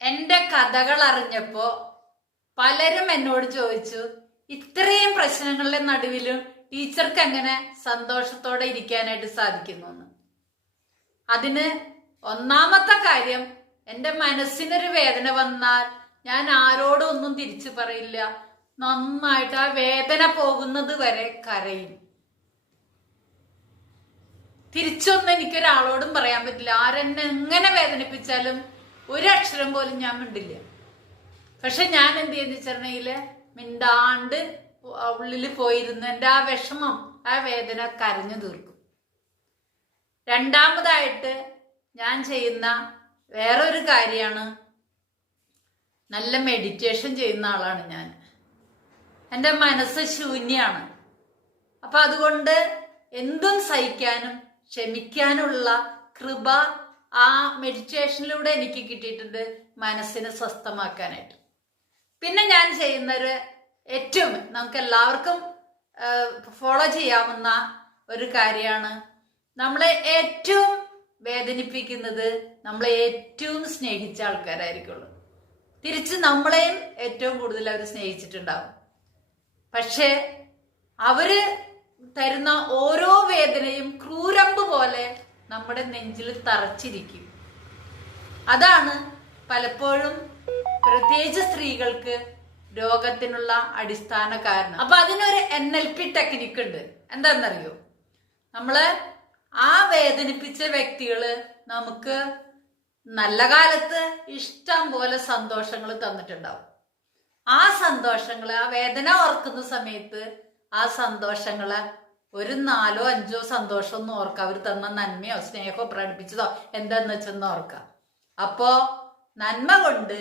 എന്റെ കഥകൾ അറിഞ്ഞപ്പോ പലരും എന്നോട് ചോദിച്ചു, ഇത്രയും പ്രശ്നങ്ങളുടെ നടുവിലും ടീച്ചർക്ക് എങ്ങനെ സന്തോഷത്തോടെ ഇരിക്കാനായിട്ട് സാധിക്കുന്നു എന്ന്. അതിന് ഒന്നാമത്തെ കാര്യം, എന്റെ മനസ്സിനൊരു വേദന വന്നാൽ ഞാൻ ആരോടും ഒന്നും തിരിച്ചു പറയില്ല. നന്നായിട്ട് ആ വേദന പോകുന്നത് വരെ കരയും. തിരിച്ചൊന്നും എനിക്കൊരാളോടും പറയാൻ പറ്റില്ല. ആരെന്നെ എങ്ങനെ വേദനിപ്പിച്ചാലും ഒരക്ഷരം പോലും ഞാൻ മിണ്ടില്ല. പക്ഷെ ഞാൻ എന്ത് ചെയ്യുന്ന വെച്ചിട്ടുണ്ടെങ്കില് മിണ്ടാണ്ട് ഉള്ളിൽ പോയിരുന്ന് എൻ്റെ ആ വിഷമം, ആ വേദന കരഞ്ഞു തീർക്കും. രണ്ടാമതായിട്ട് ഞാൻ ചെയ്യുന്ന വേറൊരു കാര്യമാണ്, നല്ല മെഡിറ്റേഷൻ ചെയ്യുന്ന ആളാണ് ഞാൻ. എൻ്റെ മനസ്സ് ശൂന്യാണ്. അപ്പൊ അതുകൊണ്ട് എന്തും സഹിക്കാനും ക്ഷമിക്കാനുള്ള കൃപ ആ മെഡിറ്റേഷനിലൂടെ എനിക്ക് കിട്ടിയിട്ടുണ്ട്, മനസ്സിനെ സ്വസ്ഥമാക്കാനായിട്ട്. പിന്നെ ഞാൻ ചെയ്യുന്നൊരു ഏറ്റവും നമുക്ക് എല്ലാവർക്കും ഫോളോ ചെയ്യാവുന്ന ഒരു കാര്യമാണ്, നമ്മളെ ഏറ്റവും വേദനിപ്പിക്കുന്നത് നമ്മളെ ഏറ്റവും സ്നേഹിച്ച ആൾക്കാരായിരിക്കുള്ളൂ. തിരിച്ച് നമ്മളെയും ഏറ്റവും കൂടുതൽ അവർ സ്നേഹിച്ചിട്ടുണ്ടാവും. പക്ഷെ അവര് തരുന്ന ഓരോ വേദനയും ക്രൂരമ്പ് പോലെ നമ്മുടെ നെഞ്ചിൽ തറച്ചിരിക്കും. അതാണ് പലപ്പോഴും പ്രത്യേകിച്ച് സ്ത്രീകൾക്ക് രോഗത്തിനുള്ള അടിസ്ഥാന കാരണം. അപ്പൊ അതിനൊരു NLP ടെക്നിക്ക് ഉണ്ട്. എന്താണെന്നറിയോ? നമ്മള് ആ വേദനിപ്പിച്ച വ്യക്തികള് നമുക്ക് നല്ല കാലത്ത് ഇഷ്ടം പോലെ സന്തോഷങ്ങൾ തന്നിട്ടുണ്ടാവും. ആ സന്തോഷങ്ങള്, ആ വേദന ഓർക്കുന്ന സമയത്ത് ആ സന്തോഷങ്ങള് ഒരു 4 or 5 സന്തോഷം ഓർക്കാം. അവർ തന്ന നന്മയോ സ്നേഹമോ പ്രകടിപ്പിച്ചതോ എന്താന്ന് വെച്ചെന്ന് ഓർക്കാം. അപ്പോ നന്മ കൊണ്ട്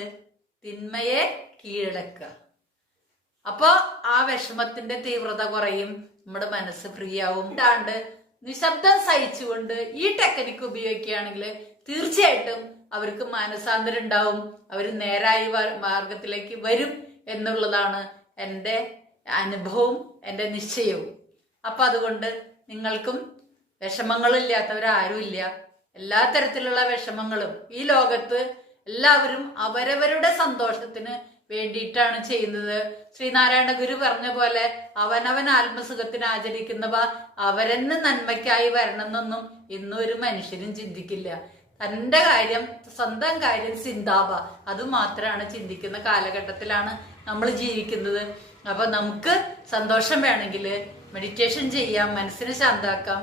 തിന്മയെ കീഴടക്കുക. അപ്പോ ആ വിഷമത്തിന്റെ തീവ്രത കുറയും, നമ്മുടെ മനസ്സ് ഫ്രീ ആവും. ഇതാണ്ട് നിശബ്ദം സഹിച്ചുകൊണ്ട് ഈ ടെക്നിക്ക് ഉപയോഗിക്കുകയാണെങ്കിൽ തീർച്ചയായിട്ടും അവർക്ക് മാനസാന്തരം ഉണ്ടാവും, അവർ നേരായ മാർഗത്തിലേക്ക് വരും എന്നുള്ളതാണ് എൻ്റെ അനുഭവവും എൻ്റെ നിശ്ചയവും. അപ്പൊ അതുകൊണ്ട് നിങ്ങൾക്കും വിഷമങ്ങളില്ലാത്തവരാരും ഇല്ല. എല്ലാ തരത്തിലുള്ള വിഷമങ്ങളും ഈ ലോകത്ത് എല്ലാവരും അവരവരുടെ സന്തോഷത്തിന് വേണ്ടിയിട്ടാണ് ചെയ്യുന്നത്. ശ്രീനാരായണ ഗുരു പറഞ്ഞ പോലെ അവനവൻ ആത്മസുഖത്തിന് ആചരിക്കുന്നവ അവരെന്ന് നന്മയ്ക്കായി വരണമെന്നൊന്നും ഇന്നും ഒരു മനുഷ്യരും ചിന്തിക്കില്ല. തന്റെ കാര്യം, സ്വന്തം കാര്യം ചിന്താവ, അത് മാത്രമാണ് ചിന്തിക്കുന്ന കാലഘട്ടത്തിലാണ് നമ്മൾ ജീവിക്കുന്നത്. അപ്പൊ നമുക്ക് സന്തോഷം വേണമെങ്കിൽ മെഡിറ്റേഷൻ ചെയ്യാം, മനസ്സിനെ ശാന്താക്കാം.